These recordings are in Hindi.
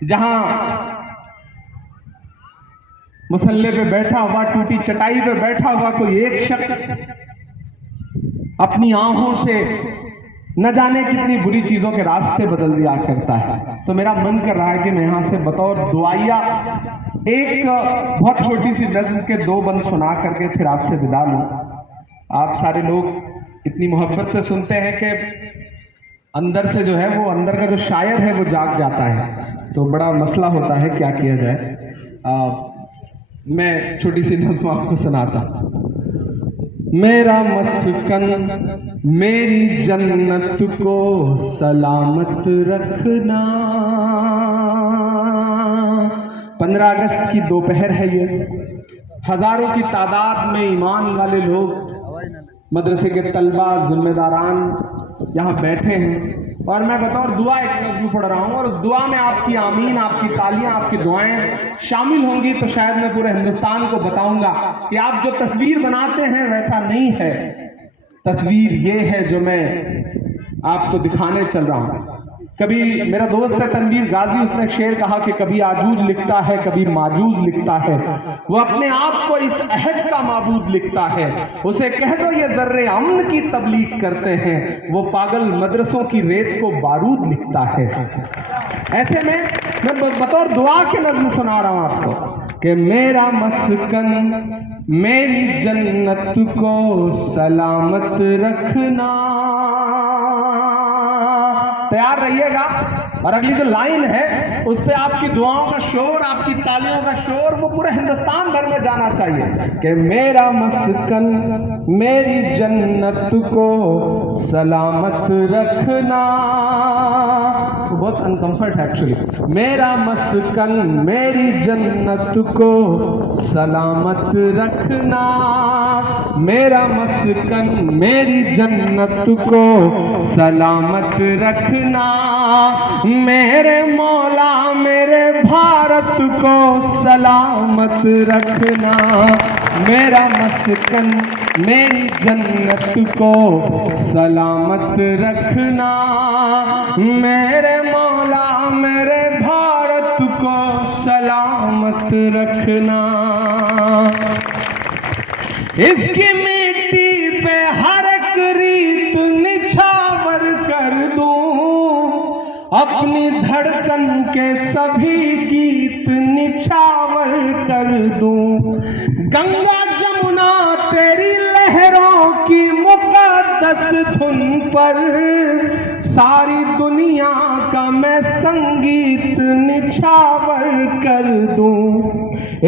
जहां मुसल्ले पे बैठा हुआ, टूटी चटाई पे बैठा हुआ कोई एक शख्स अपनी आंखों से न जाने कितनी बुरी चीजों के रास्ते बदल दिया करता है। तो मेरा मन कर रहा है कि मैं यहां से बतौर दुआया एक बहुत छोटी सी नज्म के 2 बंद सुना करके फिर आपसे विदा लूं। आप सारे लोग इतनी मोहब्बत से सुनते हैं कि अंदर से जो है वो अंदर का जो शायर है वो जाग जाता है, तो बड़ा मसला होता है क्या किया जाए। मैं छोटी सी नज्म आपको सुनाता। मेरा मस्कन मेरी जन्नत को सलामत रखना। 15 अगस्त की दोपहर है ये, हजारों की तादाद में ईमान वाले लोग, मदरसे के तलबा, जिम्मेदारान यहाँ बैठे हैं और मैं बतौर दुआ एक नज़्म पढ़ रहा हूँ और उस दुआ में आपकी आमीन, आपकी तालियां, आपकी दुआएं शामिल होंगी तो शायद मैं पूरे हिंदुस्तान को बताऊंगा कि आप जो तस्वीर बनाते हैं वैसा नहीं है। तस्वीर ये है जो मैं आपको दिखाने चल रहा हूँ। कभी मेरा दोस्त है तनवीर गाजी, उसने एक शेर कहा कि कभी आजूज लिखता है, कभी माजूज लिखता है, वो अपने आप को इस अहद का माबूद लिखता है। उसे कह दो ये जर्रे अमन की तबलीग करते हैं, वो पागल मदरसों की रेत को बारूद लिखता है। ऐसे में मैं बतौर दुआ के नज़्म सुना रहा हूं आपको कि मेरा मस्कन मेरी जन्नत को सलामत रखना। तैयार रहिएगा और अगली जो लाइन है उस पे आपकी दुआओं का शोर, आपकी तालियों का शोर वो पूरे हिंदुस्तान भर में जाना चाहिए कि मेरा मस्कन मेरी जन्नत को सलामत रखना। तो बहुत अनकंफर्ट है एक्चुअली। मेरा मस्कन मेरी जन्नत को सलामत रखना, मेरा मस्कन मेरी जन्नत को सलामत रखना, मेरे मौला मेरे भारत को सलामत रखना। मेरा मस्कन मेरी जन्नत को सलामत रखना, मेरे मौला मेरे भारत को सलामत रखना। इसकी मिट्टी पे हर एक रीत निछावर कर दूं, अपनी धड़कन के सभी गीत निछावर कर दूं। गंगा जमुना तेरी लहरों की मुकद्दस धुन पर सारी दुनिया का मैं संगीत निछावर कर दूं।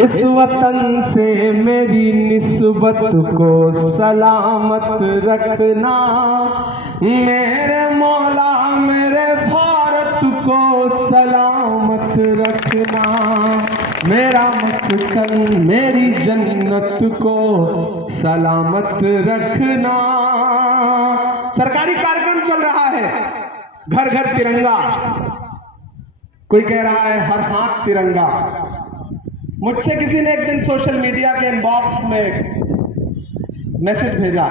इस वतन से मेरी निस्बत को सलामत रखना, मेरे मौला मेरे भारत को सलामत रखना। मेरा मस्कन मेरी जन्नत को सलामत रखना। सरकारी कार्यक्रम चल रहा है, घर घर तिरंगा, कोई कह रहा है हर हाथ तिरंगा। मुझसे किसी ने एक दिन सोशल मीडिया के इनबॉक्स में मैसेज भेजा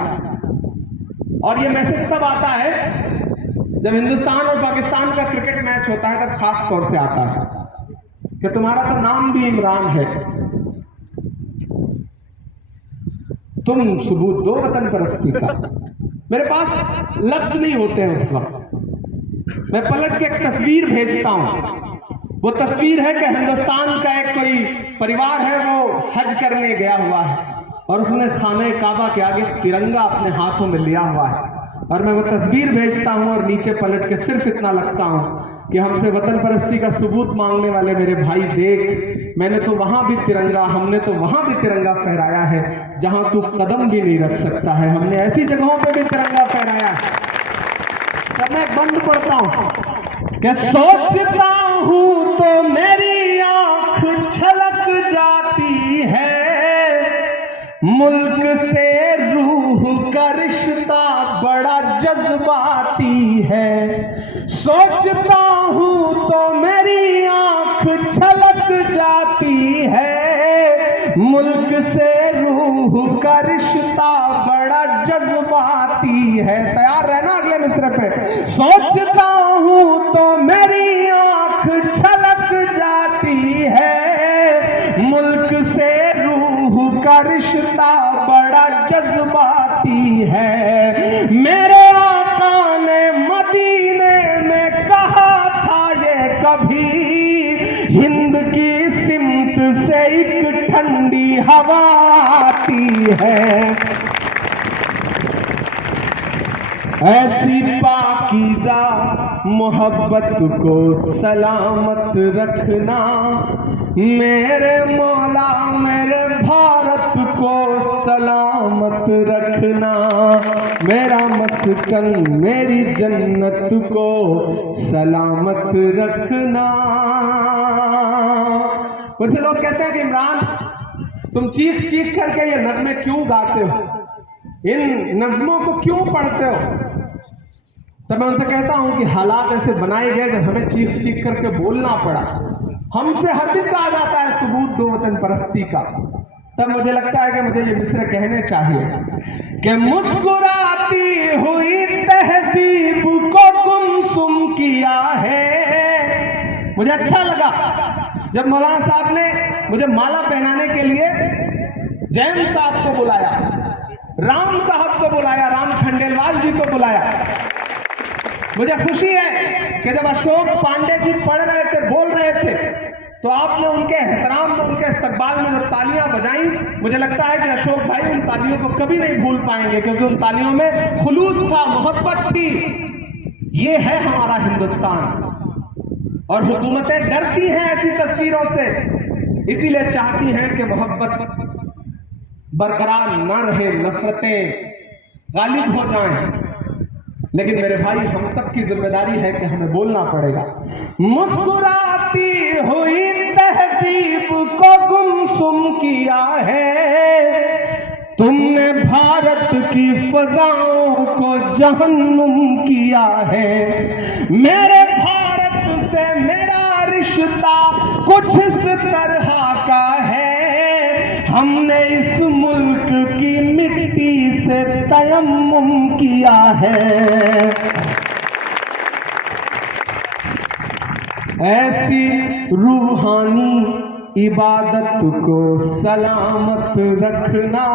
और ये मैसेज तब आता है जब हिंदुस्तान और पाकिस्तान का क्रिकेट मैच होता है, तब खास तौर से आता है कि तुम्हारा तो नाम भी इमरान है, तुम सबूत दो वतन परस्ती का। मेरे पास लफ्ज नहीं होते हैं उस वक्त। मैं पलट के एक तस्वीर भेजता हूं। वो तस्वीर है कि हिंदुस्तान का एक कोई परिवार है, वो हज करने गया हुआ है और उसने खाने काबा के आगे तिरंगा अपने हाथों में लिया हुआ है और मैं वो तस्वीर भेजता हूं और नीचे पलट के सिर्फ इतना लिखता हूं कि हमसे वतन परस्ती का सबूत मांगने वाले मेरे भाई देख, मैंने तो वहां भी तिरंगा, हमने तो वहां भी तिरंगा फहराया है जहां तू कदम भी नहीं रख सकता है। हमने ऐसी जगहों पे भी तिरंगा फहराया है। तो मैं बंद पढ़ता हूं कि सोचता हूं तो मेरी आंख छलक जाती है, मुल्क से रूह का रिश्ता बड़ा जज्बाती है। सोचता हूं तो मेरी आंख छलक जाती है, मुल्क से रूह का रिश्ता बड़ा जज्बाती है। तैयार रहना अगले मिसरे पे। सोचता हूं तो मेरी आंख छलक का रिश्ता बड़ा जज्बाती है। मेरे आका ने मदीने में कहा था ये कभी, हिंद की सिमत से एक ठंडी हवा आती है। ऐसी पाकीज़ा मोहब्बत को सलामत रखना, मेरे मौला मेरे भारत को सलामत रखना, मेरा मस्कन मेरी जन्नत को सलामत रखना। कुछ लोग कहते हैं कि इमरान तुम चीख चीख करके ये नज़्में क्यों गाते हो, इन नज़्मों को क्यों पढ़ते हो? तब मैं उनसे कहता हूं कि हालात ऐसे बनाए गए जब हमें चीख चीख करके बोलना पड़ा। हमसे हर दिन कहा जाता है सबूत दो वतन परस्ती का, तब मुझे लगता है कि मुझे ये मिसरे कहने चाहिए कि मुस्कुराती हुई तहजीब को गुमसुम किया है। मुझे अच्छा लगा जब मौलाना साहब ने मुझे माला पहनाने के लिए जैन साहब को बुलाया, राम साहब को बुलाया, राम खंडेलवाल जी को बुलाया। मुझे खुशी है कि जब अशोक पांडे जी पढ़ रहे थे, बोल रहे थे, तो आपने उनके एहतराम में, उनके इस्तकबाल में जो तालियां बजाई, मुझे लगता है कि अशोक भाई उन तालियों को कभी नहीं भूल पाएंगे, क्योंकि उन तालियों में खुलूस था, मोहब्बत थी। ये है हमारा हिंदुस्तान, और हुकूमतें डरती हैं ऐसी तस्वीरों से, इसीलिए चाहती हैं कि मोहब्बत बरकरार न रहे, नफरतें गालिब हो जाएं। लेकिन मेरे भाई हम सब की जिम्मेदारी है कि हमें बोलना पड़ेगा। मुस्कुराती हुई तहजीब को गुमसुम किया है, तुमने भारत की फजाओं को जहन्नुम किया है। मेरे भारत से मेरा रिश्ता कुछ इस तरह का है, हमने इस मुल्क की मिट्टी से तयम्मुम किया है। ऐसी रूहानी इबादत को सलामत रखना,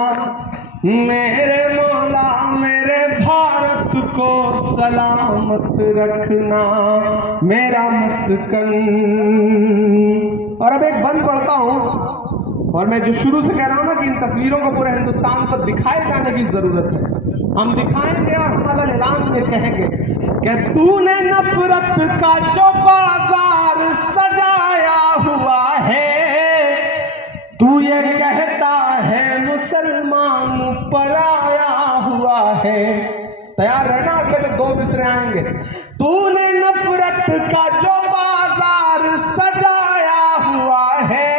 मेरे मौला मेरे भारत को सलामत रखना, मेरा मस्कन। और अब एक बंद पढ़ता हूं, और मैं जो शुरू से कह रहा हूं ना कि इन तस्वीरों को पूरे हिंदुस्तान को दिखाए जाने की जरूरत है। हम दिखाएंगे और हम ऐलान में कहेंगे कि तूने नफरत का जो बाजार सजाया हुआ है, तू ये कहता है मुसलमान पराया हुआ है। तैयार रहना, अगले जो दो मिसरे आएंगे। तूने नफरत का जो बाजार सजाया हुआ है,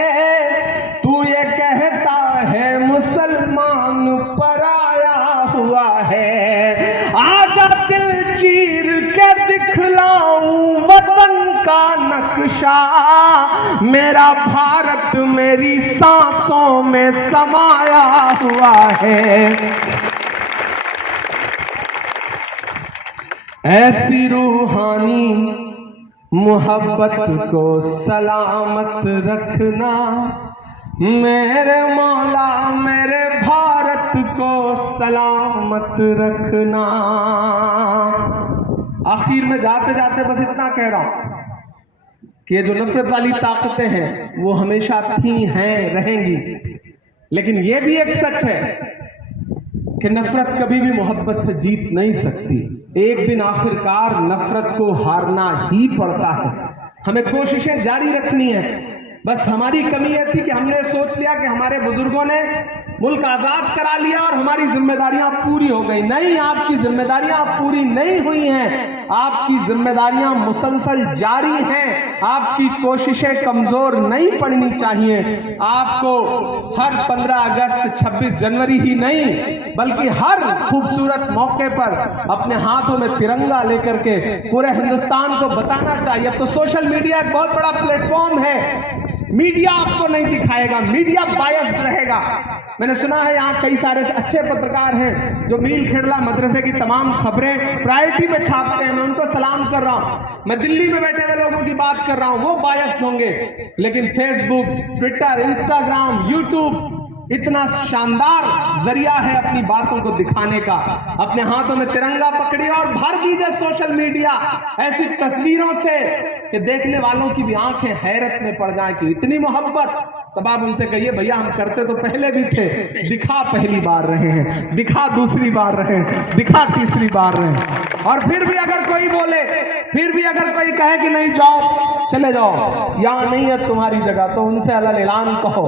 तू ये कहता है मुसलमान पराया हुआ है। आजा दिल चीर के दिखलाऊं वतन का नक्शा, मेरा भारत मेरी सांसों में समाया हुआ है। ऐसी रूहानी मोहब्बत को सलामत रखना, मेरे मौला मेरे भारत को सलामत रखना। आखिर में जाते जाते बस इतना कह रहा हूं कि ये जो नफरत वाली ताकतें हैं वो हमेशा थी, हैं, रहेंगी, लेकिन ये भी एक सच है कि नफरत कभी भी मोहब्बत से जीत नहीं सकती। एक दिन आखिरकार नफरत को हारना ही पड़ता है। हमें कोशिशें जारी रखनी है। बस हमारी कमी यह थी कि हमने सोच लिया कि हमारे बुजुर्गों ने मुल्क आजाद करा लिया और हमारी जिम्मेदारियां पूरी हो गई। नहीं, आपकी जिम्मेदारियां पूरी नहीं हुई हैं। आपकी जिम्मेदारियां मुसलसल जारी हैं। आपकी कोशिशें कमजोर नहीं पड़नी चाहिए। आपको हर 15 अगस्त 26 जनवरी ही नहीं बल्कि हर खूबसूरत मौके पर अपने हाथों में तिरंगा लेकर के पूरे हिंदुस्तान को बताना चाहिए। अब तो सोशल मीडिया एक बहुत बड़ा प्लेटफॉर्म है। मीडिया आपको नहीं दिखाएगा, मीडिया बायस्ड रहेगा। मैंने सुना है यहाँ कई सारे अच्छे पत्रकार हैं जो मील खेड़ला मदरसे की तमाम खबरें प्रायोरिटी में छापते हैं। मैं उनको सलाम कर रहा हूँ। मैं दिल्ली में बैठे हुए लोगों की बात कर रहा हूँ, वो बायस्ड होंगे, लेकिन फेसबुक, ट्विटर, इंस्टाग्राम, यूट्यूब इतना शानदार जरिया है अपनी बातों को दिखाने का। अपने हाथों में तिरंगा पकड़िए और भर दीजिए सोशल मीडिया ऐसी तस्वीरों से कि देखने वालों की भी आंखें हैरत में पड़ जाए कि इतनी मोहब्बत। तब आप उनसे कहिए भैया हम करते तो पहले भी थे, दिखा पहली बार रहे हैं, दिखा दूसरी बार रहे हैं, दिखा तीसरी बार रहे हैं। और फिर भी अगर कोई बोले, फिर भी अगर कोई कहे कि नहीं जाओ, चले जाओ, यहां नहीं है तुम्हारी जगह, तो उनसे अल्लाह ऐलान कहो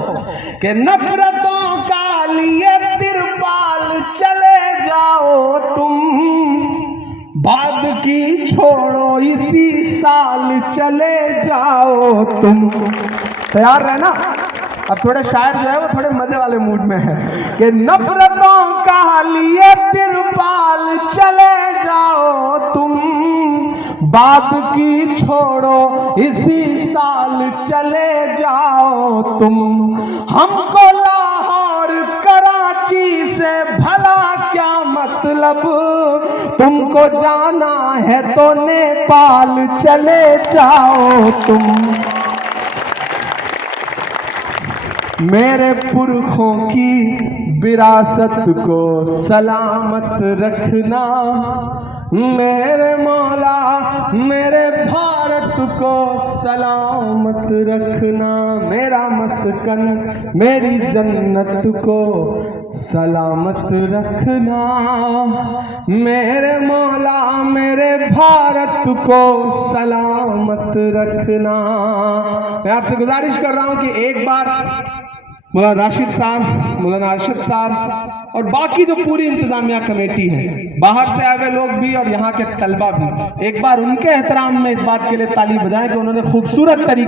कि नफरतों का लिए तिरपाल चले जाओ तुम, बाद की छोड़ो इसी साल चले जाओ तुम। तैयार रहना। अब थोड़े शायर जो है वो थोड़े मजे वाले मूड में है कि नफरतों का लिए तिरपाल चले जाओ तुम, बात की छोड़ो इसी साल चले जाओ तुम। हमको लाहौर कराची से भला क्या मतलब, तुमको जाना है तो नेपाल चले जाओ तुम। मेरे पुरखों की विरासत को सलामत रखना, मेरे मौला मेरे भारत को सलामत रखना, मेरा मस्कन मेरी जन्नत को सलामत रखना, मेरे मौला मेरे भारत को सलामत रखना। मैं आपसे गुजारिश कर रहा हूं कि एक बार मौलाना राशिद साहब, मौलाना अरशद साहब और बाकी जो पूरी इंतजामिया कमेटी है, बाहर से आए हुए लोग भी और यहाँ के तलबा भी, एक बार उनके एहतराम में इस बात के लिए ताली बजाएं कि उन्होंने खूबसूरत तरीके